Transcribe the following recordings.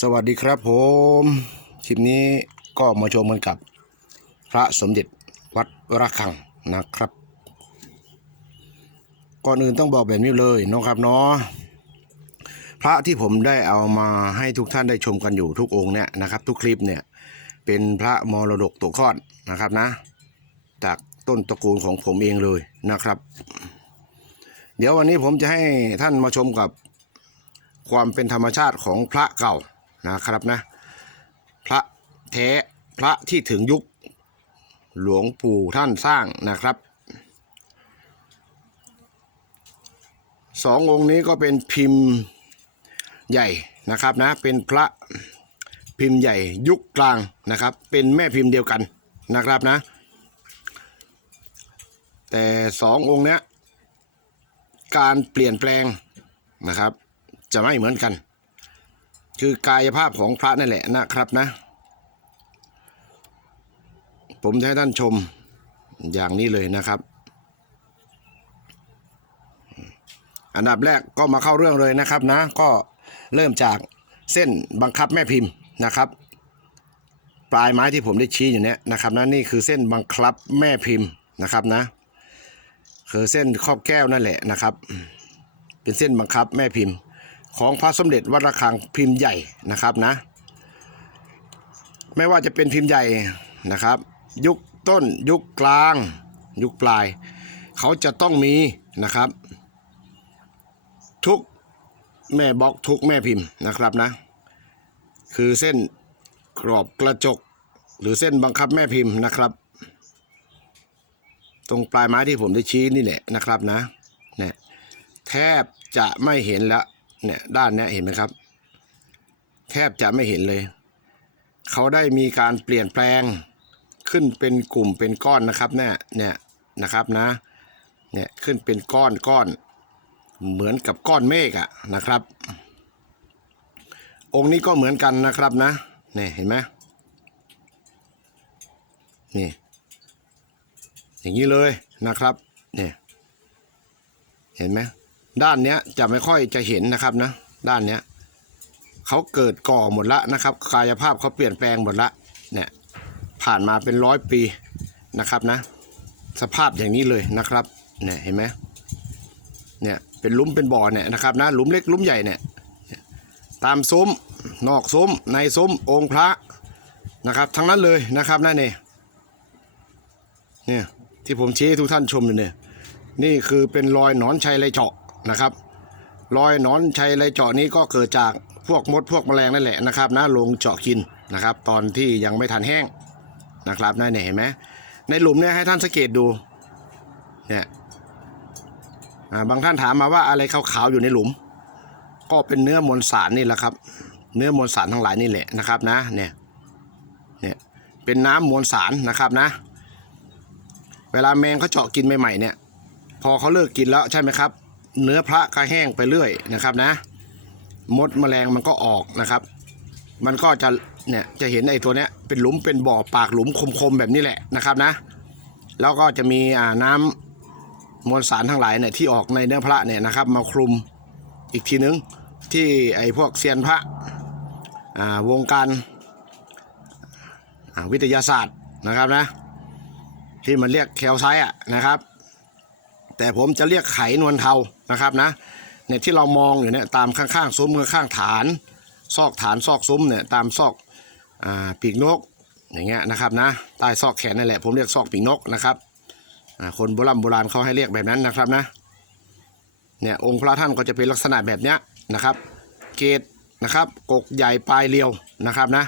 สวัสดีครับผมคลิปนี้ก็มาชมกันกับ พระสมเด็จวัดระฆังนะครับ ก่อนอื่นต้องบอกแบบนี้เลยนะครับเนาะพระที่ผมได้เอามาให้ทุกท่านได้ชมกันอยู่ทุกองค์เนี่ยนะครับ ทุกคลิปเนี่ยเป็นพระมรดกตกทอดนะครับนะ จากต้นตระกูลของผมเองเลยนะครับ เดี๋ยววันนี้ผมจะให้ท่านมาชมกับความเป็นธรรมชาติของพระเก่า นะครับนะ พระแท้พระที่ถึงยุคหลวงปู่ท่านสร้างนะครับสององค์นี้ก็เป็นพิมพ์ใหญ่นะครับนะเป็นพระพิมพ์ใหญ่ยุคกลางนะครับ เป็นแม่พิมพ์เดียวกันนะครับนะ แต่สององค์เนี้ยการเปลี่ยนแปลงนะครับ จะไม่เหมือนกัน คือกายภาพของพระนั่นแหละนะครับนะ ผมจะให้ท่านชมอย่างนี้เลยนะครับ อันดับแรกก็มาเข้าเรื่องเลยนะครับนะ ก็เริ่มจากเส้นบังคับแม่พิมพ์นะครับ ปลายไม้ที่ผมได้ชี้อยู่เนี้ยนะครับนะนี่คือเส้นบังคับแม่พิมพ์นะครับนะ คือเส้นครอบแก้วนั่นแหละนะครับ เป็นเส้นบังคับแม่พิมพ์ ของพระสมเด็จวัดระฆังพิมพ์ใหญ่นะครับนะ ไม่ว่าจะเป็นพิมพ์ใหญ่นะครับ ยุคต้นยุคกลาง ยุคปลาย เขาจะต้องมีนะครับ ทุกแม่บล็อกทุกแม่พิมพ์นะครับนะ คือเส้นกรอบกระจก หรือเส้นบังคับแม่พิมพ์นะครับ ตรงปลายไม้ที่ผมได้ชี้นี่แหละนะครับนะเนี่ยแทบจะไม่เห็นแล้ว เนี่ยด้านเนี้ยเห็นไหมครับ แทบจะไม่เห็นเลย เขาได้มีการเปลี่ยนแปลงขึ้นเป็นกลุ่มเป็นก้อนนะครับเนี่ยเนี่ยนะครับนะเนี่ยขึ้นเป็นก้อนก้อนเหมือนกับก้อนเมฆอะนะครับ องค์นี้ก็เหมือนกันนะครับนะเนี่ยเห็นไหมนี่อย่างนี้เลยนะครับเนี่ยเห็นไหม ด้านเนี้ยจะไม่ค่อยจะเห็นนะครับนะด้านเนี้ยเขาเกิดก่อหมดละนะครับกายภาพเขาเปลี่ยนแปลงหมดละเนี่ยผ่านมาเป็นร้อยปีนะครับนะ สภาพอย่างนี้เลยนะครับเนี่ยเห็นไหมเนี่ยเป็นลุมเป็นบ่อเนี่ยนะครับนะหลุมเล็กหลุมใหญ่เนี่ยตามซุ้มนอกซุ้มในซุ้มองค์พระนะครับ ทั้งนั้นเลยนะครับนั่นเองเนี่ยที่ผมชี้ให้ทุกท่านชมอยู่เนี่ยนี่คือเป็นรอยหนอนชัยไรเจาะ นะครับ รอยนอนชัยไรเจาะนี้ก็เกิดจากพวกมดพวกแมลงนั่นแหละนะครับนะลงเจาะกินนะครับ ตอนที่ยังไม่ทันแห้งนะครับนั่นเนี่ยเห็นไหมในหลุมเนี่ยให้ท่านสังเกตดูเนี่ยบางท่านถามมาว่าอะไรขาวๆอยู่ในหลุม ก็เป็นเนื้อมวลสารนี่แหละครับ เนื้อมวลสารทั้งหลายนี่แหละนะครับนะเนี่ยเนี่ยเป็นน้ำมวลสารนะครับนะ เวลาแมงเขาเจาะกินใหม่ๆเนี่ย พอเขาเลิกกินแล้วใช่ไหมครับ เนื้อพระก็แห้งไปเรื่อยนะครับนะ มดแมลงมันก็ออกนะครับ มันก็จะเนี่ยจะเห็นไอ้ตัวเนี้ยเป็นหลุมเป็นบ่อปากหลุมคมๆแบบนี้แหละนะครับนะ แล้วก็จะมีอ่าน้ำมวลสารทั้งหลายเนี่ยที่ออกในเนื้อพระเนี่ยนะครับ มาคลุมอีกทีนึงที่ไอ้พวกเซียนพระอ่าวงการอ่าวิทยาศาสตร์นะครับนะที่มันเรียกแคลไซต์อะนะครับ แต่ผมจะเรียกไขนวลเทานะครับนะเนี่ยที่เรามองอยู่เนี่ยตามข้างๆซุ้มข้างๆฐาน ซอกฐานซอกซุ้มเนี่ยตามซอกอ่าปีกนกอย่างเงี้ยนะครับนะใต้ซอกแขนนั่นแหละผมเรียกซอกปีกนกนะครับอ่าคนโบราณโบราณเขาให้เรียกแบบนั้นนะครับนะเนี่ยองค์พระท่านก็จะเป็นลักษณะแบบเนี้ยนะครับ เกตนะครับกกใหญ่ปลายเรียวนะครับนะ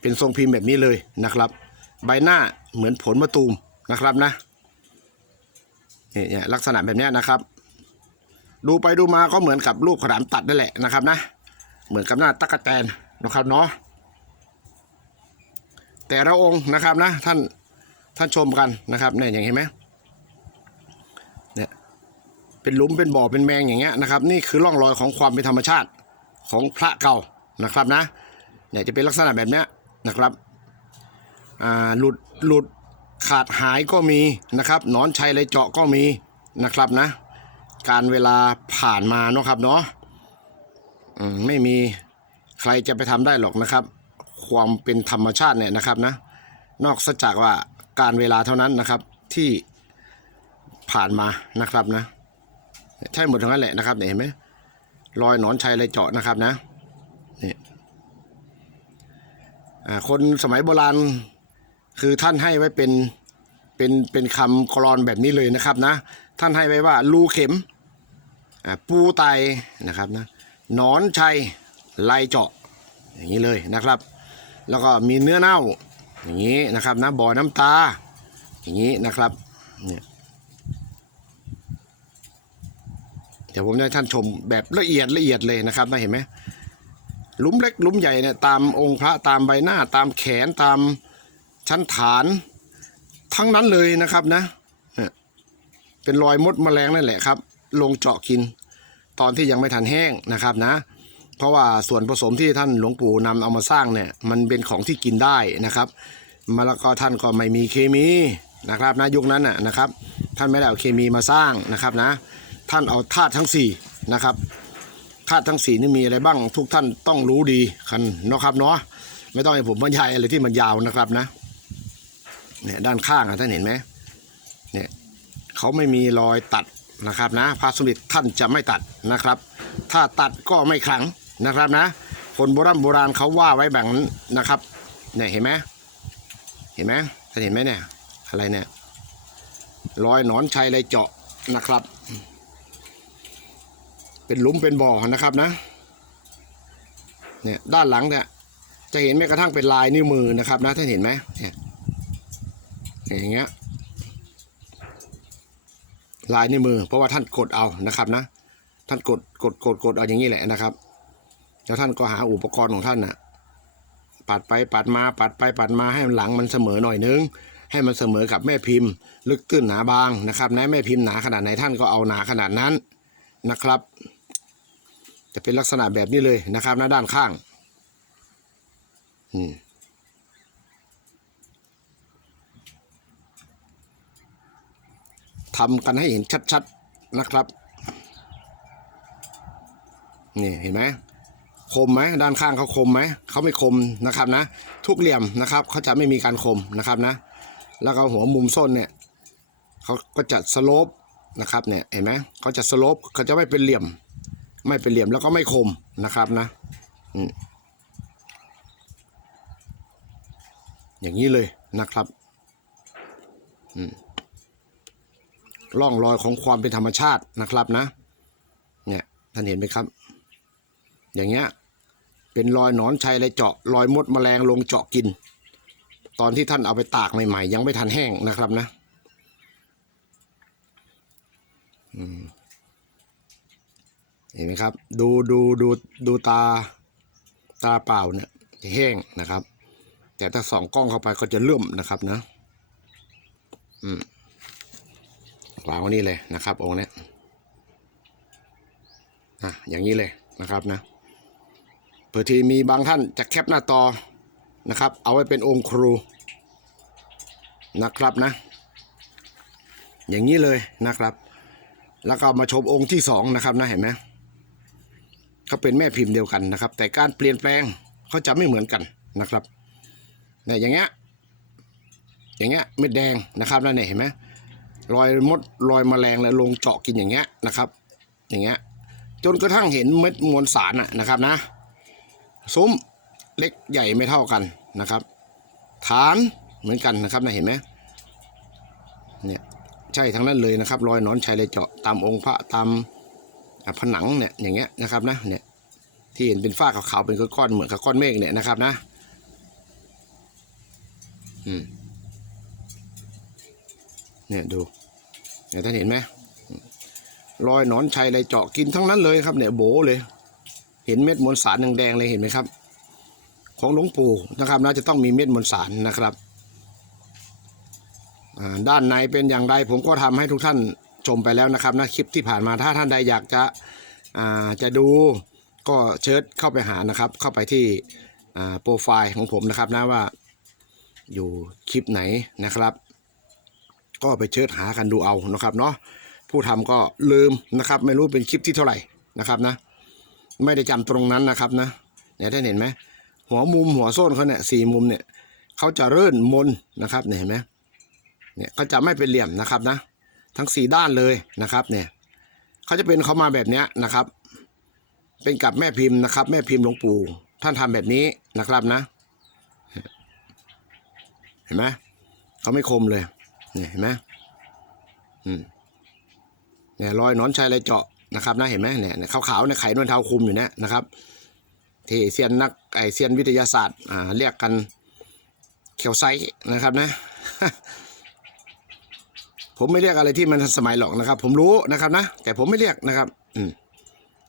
เป็นทรงพิมพ์แบบนี้เลยนะครับ ใบหน้าเหมือนผลมะตูมนะครับนะ เนี่ยลักษณะแบบนี้นะครับ ดูไปดูมาก็เหมือนกับรูปขนามตัดนั่นแหละนะครับนะ เหมือนกับหน้าตั๊กแตนนะครับเนาะแต่ละองค์นะครับนะท่านท่านชมกันนะครับเนี่ยอย่างเห็นไหมเนี่ยเป็นหลุมเป็นบ่อเป็นแมงอย่างเงี้ยนะครับ นี่คือร่องรอยของความเป็นธรรมชาติของพระเก่านะครับนะเนี่ยจะเป็นลักษณะแบบเนี้ยนะครับอ่าหลุดหลุด ขาดหายก็มีนะครับนอนชัยไรเจาะก็มีนะครับนะ การเวลาผ่านมาเนาะครับเนาะไม่มีใครจะไปทำได้หรอกนะครับ ความเป็นธรรมชาติเนี่ยนะครับนะ นอกจากว่าการเวลาเท่านั้นนะครับที่ผ่านมานะครับนะ ใช่หมดทั้งนั้นแหละนะครับเนี่ยเห็นไหมรอยหนอนชัยไรเจาะนะครับนะนี่คนสมัยโบราณ คือท่านให้ไว้เป็นเป็นเป็นคำกรอนแบบนี้เลยนะครับนะ ท่านให้ไว้ว่ารูเข็มปูไตนะครับนะหนอนชัยไรเจาะอย่างนี้เลยนะครับ แล้วก็มีเนื้อเน่าอย่างนี้นะครับนะบ่อน้ำตา อย่างนี้นะครับเนี่ยเดี๋ยวผมจะให้ท่านชมแบบละเอียดละเอียดเลยนะครับนะเห็นไหมหลุมเล็กหลุมใหญ่เนี่ยตามองค์พระตามใบหน้าตามแขนตาม ชั้นฐานทั้งนั้นเลยนะครับนะ เป็นรอยมดแมลงนั่นแหละครับ ลงเจาะกิน ตอนที่ยังไม่ทันแห้งนะครับนะ เพราะว่าส่วนผสมที่ท่านหลวงปู่นำเอามาสร้างเนี่ย มันเป็นของที่กินได้นะครับมาแล้วก็ท่านก็ไม่มีเคมีนะครับนะยุคนั้นนะครับ ท่านไม่ได้เอาเคมีมาสร้างนะครับนะ ท่านเอาธาตุทั้งสี่นะครับธาตุทั้งสี่นี่มีอะไรบ้างทุกท่านต้องรู้ดีกันเนาะครับเนาะไม่ต้องให้ผมบรรยายอะไรที่มันยาวนะครับนะ เนี่ยด้านข้างอะท่านเห็นไหมเนี่ยเขาไม่มีรอยตัดนะครับนะพระสมเด็จท่านจะไม่ตัดนะครับ ถ้าตัดก็ไม่ขลังนะครับนะ คนโบราณโบราณเขาว่าไว้แบบนั้นนะครับเนี่ยเห็นไหมเห็นไหมท่านเห็นไหมเนี่ยอะไรเนี่ยรอยหนอนชัยไรเจาะนะครับ เป็นหลุมเป็นบ่อนะครับนะเนี่ยด้านหลังเนี่ยจะเห็นแม้กระทั่งเป็นลายนิ้วมือนะครับนะท่านเห็นไหมเนี่ย อย่างเงี้ยลายในมือ เพราะว่าท่านกดเอานะครับนะ ท่านกดกดกดกดเอาอย่างนี้แหละนะครับ แล้วท่านก็หาอุปกรณ์ของท่านน่ะปัดไปปัดมาปัดไปปัดมาให้มันหลังมันเสมอหน่อยนึง ให้มันเสมอกับแม่พิมพ์ ลึกตื้นหนาบางนะครับนะแม่พิมพ์หนาขนาดไหนท่านก็เอาหนาขนาดนั้นนะครับ จะเป็นลักษณะแบบนี้เลยนะครับนะด้านข้าง อืม ทำกันให้เห็นชัดๆนะครับ นี่เห็นไหมคมไหมด้านข้างเขาคมไหมเขาไม่คมนะครับนะ ทุกเหลี่ยมนะครับเขาจะไม่มีการคมนะครับนะ แล้วก็หัวมุมส้นเนี่ยเขาก็จะสโลปนะครับเนี่ยเห็นไหมเขาจะสโลปเขาจะไม่เป็นเหลี่ยม ไม่เป็นเหลี่ยมแล้วก็ไม่คมนะครับนะอืมอย่างนี้เลยนะครับ อืม ร่องรอยของความเป็นธรรมชาตินะครับนะ เนี่ยท่านเห็นไหมครับ อย่างเงี้ยเป็นรอยหนอนชัยไรเจาะรอยมดแมลงลงเจาะกิน ตอนที่ท่านเอาไปตากใหม่ๆ ยังไม่ทันแห้งนะครับนะเห็นไหมครับ ดูดูดูดูตาตาเปล่าเนี่ยจะแห้งนะครับ แต่ถ้าส่องกล้องเข้าไปก็จะเลื่อมนะครับนะ อืม วางไว้นี่เลยนะครับ องค์นี้นะอย่างนี้เลยนะครับนะเผื่อที่มีบางท่านจะแคปหน้าจอนะครับ เอาไว้เป็นองค์ครูนะครับนะ อย่างนี้เลยนะครับ แล้วก็มาชมองค์ที่สองนะครับนะเห็นไหมเขาเป็นแม่พิมพ์เดียวกันนะครับ แต่การเปลี่ยนแปลงเขาจะไม่เหมือนกันนะครับเนี่ยอย่างเงี้ยอย่างเงี้ยเม็ดแดงนะครับนั่นเนี่ยเห็นไหม รอยมดรอยแมลงแล้วลงเจาะกินอย่างเงี้ยนะครับ อย่างเงี้ยจนกระทั่งเห็นเม็ดมวลสารน่ะนะครับนะซุ้มเล็กใหญ่ไม่เท่ากันนะครับ ฐานเหมือนกันนะครับนะเห็นไหมเนี่ยใช่ทั้งนั้นเลยนะครับ รอยนอนชัยเลยเจาะตามองค์พระตามผนังเนี่ยอย่างเงี้ยนะครับนะเนี่ยที่เห็นเป็นฝ้าขาวๆเป็นก้อนๆเหมือนกับก้อนเมฆเนี่ยนะครับนะอืมเนี่ยดู เนี่ยท่านเห็นไหมรอยหนอนชัยอะไรเจาะกินทั้งนั้นเลยครับเนี่ยโบเลย เห็นเม็ดมวลสารแดงๆเลยเห็นไหมครับ ของหลวงปู่นะครับน่าจะต้องมีเม็ดมวลสารนะครับด้านในเป็นอย่างไรผมก็ทำให้ทุกท่านชมไปแล้วนะครับนะคลิปที่ผ่านมาถ้าท่านใดอยากจะอ่าจะดูก็เชิญเข้าไปหานะครับ เข้าไปที่อ่าโปรไฟล์ของผมนะครับนะว่าอยู่คลิปไหนนะครับ ก็ไปเชิญหากันดูเอานะครับเนาะผู้ทำก็ลืมนะครับ ไม่รู้เป็นคลิปที่เท่าไหร่นะครับนะ ไม่ได้จำตรงนั้นนะครับนะเนี่ยท่านเห็นไหมหัวมุมหัวโซนเขาเนี่ยสี่มุมเนี่ยเขาจะเรื่นมนนะครับเนี่ยเห็นไหมเนี่ยเขาจะไม่เป็นเหลี่ยมนะครับนะ ทั้งสี่ด้านเลยนะครับเนี่ยเขาจะเป็นเขามาแบบเนี้ยนะครับ เป็นกับแม่พิมพ์นะครับ แม่พิมพ์หลวงปู่ท่านทำแบบนี้นะครับนะ เห็นไหมเขาไม่คมเลย เนี่ยเห็นไหมอืมเนี่ยรอยนอนชัยเลยเจาะนะครับนะเห็นไหมเนี่ยเนี่ยขาวๆเนี่ยไข่นวลเทาคุมอยู่เนี่ยนะครับที่เซียนนักไอเซียนวิทยาศาสตร์อ่าเรียกกันเขียวไซส์นะครับนะ ผมไม่เรียกอะไรที่มันทันสมัยหรอกนะครับ ผมรู้นะครับนะแต่ผมไม่เรียกนะครับ อืม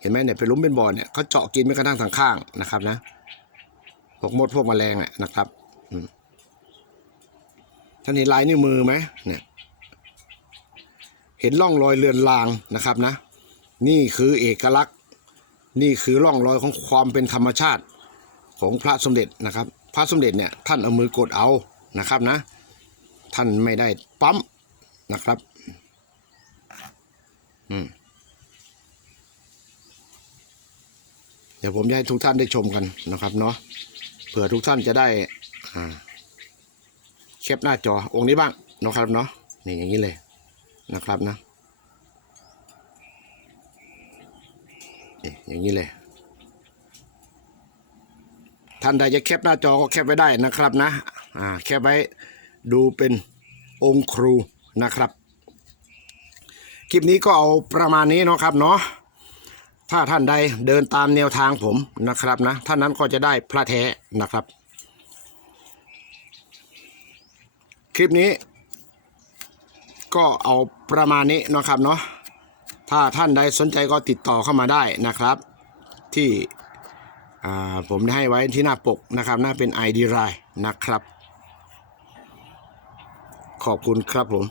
เห็นไหมเนี่ยเป็นลุมเป็นบ่อเนี่ยเขาเจาะกินไม่กระทั่งทางข้างนะครับนะพวกมดพวกแมลงอะนะครับ อืม ท่านเห็นลายนิ้วมือไหมเนี่ยเห็นร่องรอยเลือนลางนะครับนะ นี่คือเอกลักษณ์ นี่คือร่องรอยของความเป็นธรรมชาติของพระสมเด็จนะครับ พระสมเด็จเนี่ยท่านเอามือกดเอานะครับนะ ท่านไม่ได้ปั๊มนะครับอืมเดี๋ยวผมจะให้ทุกท่านได้ชมกันนะครับเนาะเผื่อทุกท่านจะได้อ่า แคปหน้าจอองค์นี้บ้างนะครับเนาะนี่อย่างนี้เลยนะครับนะนี่อย่างนี้เลย ท่านใดจะแคปหน้าจอก็แคปไว้ได้นะครับนะอ่าแคปไว้ดูเป็นองค์ครูนะครับ คลิปนี้ก็เอาประมาณนี้เนาะครับเนาะถ้าท่านใดเดินตามแนวทางผมนะครับนะท่านนั้นก็จะได้พระแท้นะครับ คลิปนี้ ก็เอาประมาณนี้นะครับเนาะถ้าท่านใดสนใจก็ติดต่อเข้ามาได้นะครับ ที่ผมได้ให้ไว้ที่หน้าปกนะครับหน้าเป็น ID รายนะครับ ขอบคุณครับผม